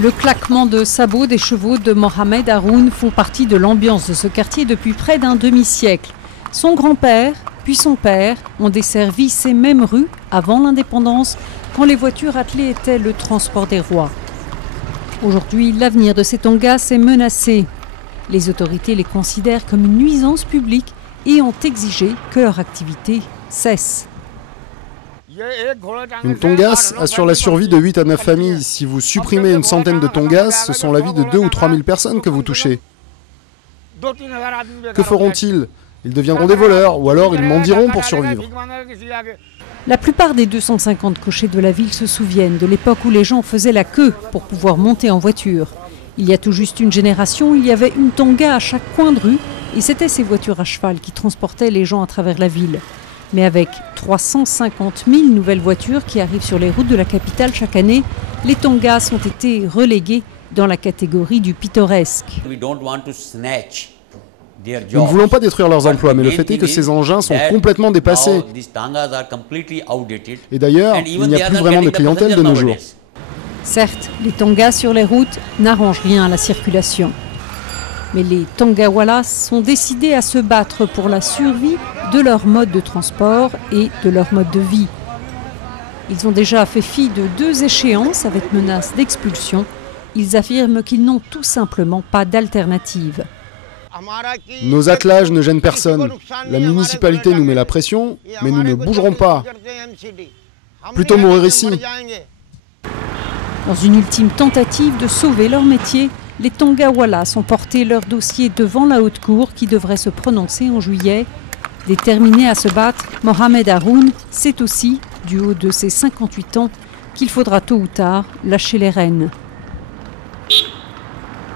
Le claquement de sabots des chevaux de Mohamed Haroun font partie de l'ambiance de ce quartier depuis près d'un demi-siècle. Son grand-père, puis son père, ont desservi ces mêmes rues avant l'indépendance, quand les voitures attelées étaient le transport des rois. Aujourd'hui, l'avenir de ces tongas est menacé. Les autorités les considèrent comme une nuisance publique et ont exigé que leur activité cesse. Une tongasse assure la survie de 8 à 9 familles. Si vous supprimez une centaine de tongasses, ce sont la vie de 2 ou 3 000 personnes que vous touchez. Que feront-ils? Ils deviendront des voleurs ou alors ils mendiront pour survivre. La plupart des 250 cochers de la ville se souviennent de l'époque où les gens faisaient la queue pour pouvoir monter en voiture. Il y a tout juste une génération, il y avait une tonga à chaque coin de rue et c'était ces voitures à cheval qui transportaient les gens à travers la ville. Mais avec 350 000 nouvelles voitures qui arrivent sur les routes de la capitale chaque année, les tongas ont été relégués dans la catégorie du pittoresque. Nous ne voulons pas détruire leurs emplois, mais le fait est que ces engins sont complètement dépassés. Et d'ailleurs, il n'y a plus vraiment de clientèle de nos jours. Certes, les tongas sur les routes n'arrangent rien à la circulation. Mais les Tongawalas sont décidés à se battre pour la survie de leur mode de transport et de leur mode de vie. Ils ont déjà fait fi de 2 échéances avec menace d'expulsion. Ils affirment qu'ils n'ont tout simplement pas d'alternative. Nos attelages ne gênent personne. La municipalité nous met la pression, mais nous ne bougerons pas. Plutôt mourir ici. Dans une ultime tentative de sauver leur métier, les Tongawalas ont porté leur dossier devant la haute cour qui devrait se prononcer en juillet. Déterminé à se battre, Mohamed Haroun sait aussi, du haut de ses 58 ans, qu'il faudra tôt ou tard lâcher les rênes.